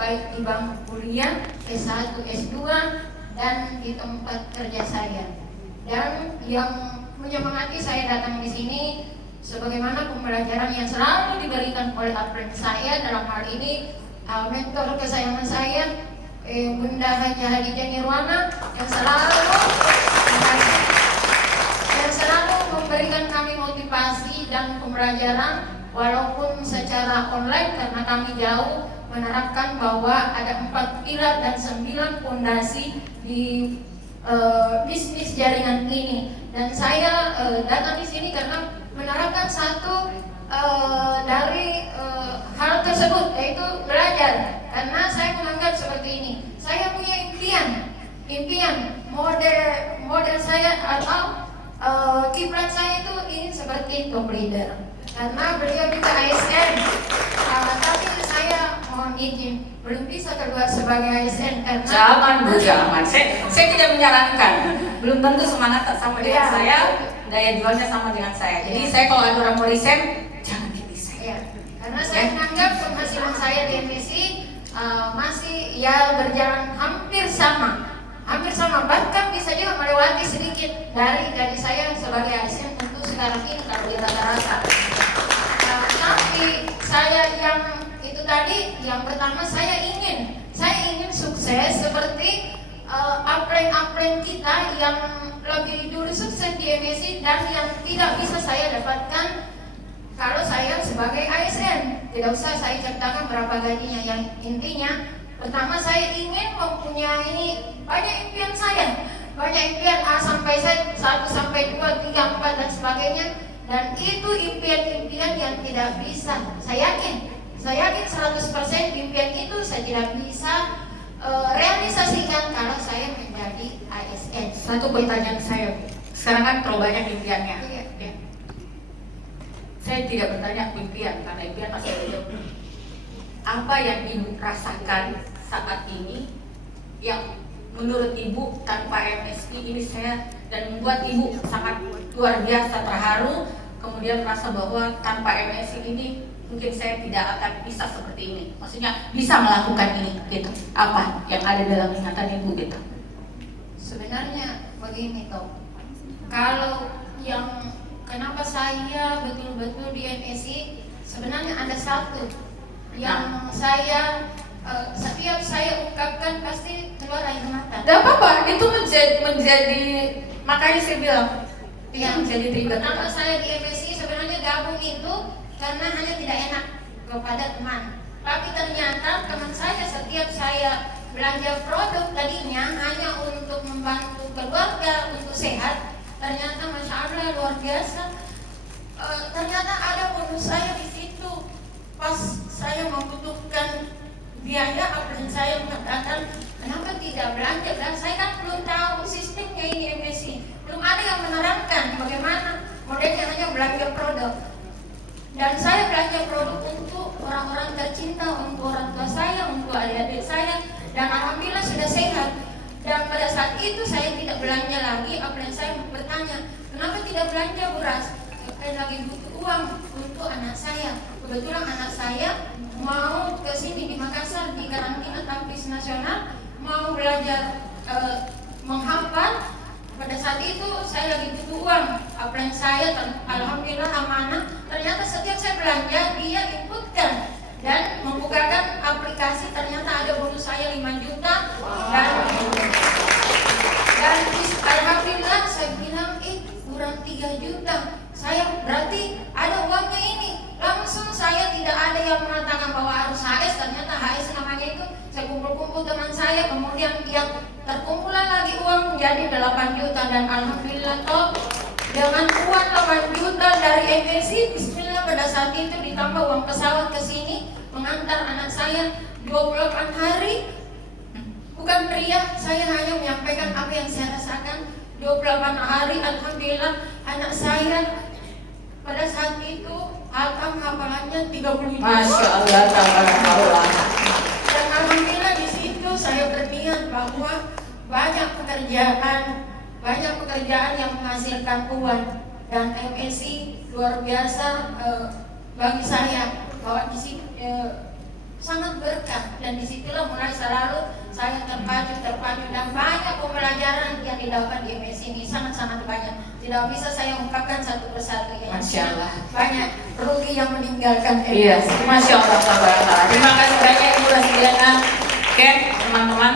baik di bangku kuliah, S1, S2, dan di tempat kerja saya. Dan yang menyemangati saya datang di sini sebagaimana pembelajaran yang selalu diberikan oleh upline saya, dalam hal ini mentor kesayangan saya, Bunda Haja Hadijah Nirwana, yang selalu memberikan kami motivasi dan pembelajaran walaupun secara online karena kami jauh, menerapkan bahwa ada 4 pilar dan 9 fondasi di bisnis jaringan ini. Dan saya datang di sini karena menerapkan satu dari hal tersebut, yaitu belajar. Karena saya menganggap seperti ini, saya punya impian model saya atau kiblat saya itu ingin seperti top leader. Karena beliau juga ASN, tapi saya mohon izin belum bisa keluar sebagai ASN karena jangan Bu, jangan. Saya tidak menyarankan. Belum tentu semangat sama dengan saya, daya jualnya sama dengan saya. Jadi saya kalau ada orang mau resign, jangan diresign. Ya, karena saya menganggap penghasilan saya di MSI masih ya berjalan hampir sama, bahkan bisa juga melewati sedikit dari gaji saya sebagai ASN untuk sekarang ini kalau di rata-rata. Tapi saya yang itu tadi, yang pertama saya ingin sukses seperti upline kita yang lebih dulu sukses di MSI dan yang tidak bisa saya dapatkan kalau saya sebagai ASN. Tidak usah saya ceritakan berapa gajinya, yang intinya pertama saya ingin mempunyai banyak impian A sampai Z, 1 sampai 2, 3, 4 dan sebagainya. Dan itu impian-impian yang tidak bisa, saya yakin 100% impian itu saya tidak bisa realisasikan kalau saya menjadi ASN. Satu pertanyaan saya, sekarang kan terlalu banyak impiannya. Iya. Ya. Saya tidak bertanya impian karena impian masih ada. Apa yang Ibu rasakan saat ini yang menurut Ibu tanpa MSI ini saya dan membuat Ibu sangat luar biasa terharu, kemudian merasa bahwa tanpa MSI ini mungkin saya tidak akan bisa seperti ini, maksudnya bisa melakukan ini gitu. Apa yang ada dalam ingatan Ibu gitu? Sebenarnya begini toh, kalau yang kenapa saya betul-betul di MSI, sebenarnya ada satu yang saya setiap saya ungkapkan pasti keluar air mata. Tidak apa-apa, itu menjadi makanya saya bilang Yang menjadi trigger. Kenapa saya di MSI sebenarnya gabung itu karena hanya tidak enak kepada teman. Tapi ternyata teman saya setiap saya belanja produk tadinya hanya untuk membantu keluarga untuk sehat, ternyata masya Allah luar biasa. Ternyata ada bonus saya di situ. Pas saya membutuhkan biaya, upline saya mengatakan kenapa tidak belanja, dan saya kan belum tahu sistemnya ini MSI, belum ada yang menerangkan bagaimana modelnya, hanya belanja produk. Dan saya belanja produk untuk orang-orang tercinta, untuk orang tua saya, untuk adik-adik saya, dan alhamdulillah sudah sehat. Dan pada saat itu saya tidak belanja lagi, upline saya bertanya kenapa tidak belanja beras, saya lagi butuh uang untuk anak saya. Kebetulan anak saya mau ke sini di Makassar di karantina Tampis Nasional, mau belajar menghafal. Pada saat itu saya lagi butuh uang, upline saya alhamdulillah amanah. Ternyata setiap saya belanja dia inputkan dan membukakan aplikasi, ternyata ada bonus saya 5 juta. Dan alhamdulillah saya bilang kurang 3 juta. Saya berarti ada uangnya ini. Langsung saya tidak ada yang mengatakan bahwa harus HS, ternyata HS namanya itu. Saya kumpul-kumpul teman saya, kemudian yang terkumpulan lagi uang menjadi 8 juta. Dan alhamdulillah toh dengan uang 8 juta dari MSI, bismillah pada saat itu ditambah uang pesawat ke sini mengantar anak saya 28 hari. Bukan pria, saya hanya menyampaikan apa yang saya rasakan. 28 hari alhamdulillah anak saya pada saat itu hafalannya 30 juta. Masya Allah, tabarakallah. Dan alhamdulillah di situ saya berniat bahwa banyak pekerjaan yang menghasilkan uang, dan MSI luar biasa bagi saya, bahwa di situ sangat berkah, dan disitulah mulai selalu saya terpacu dan banyak pembelajaran yang didapat di MS ini, sangat-sangat banyak, tidak bisa saya ungkapkan satu persatu ya. Masya Allah. Banyak rugi yang meninggalkan MS. Iya, Masya Allah. Terima kasih banyak Ibu Rasdiana. Oke, teman-teman.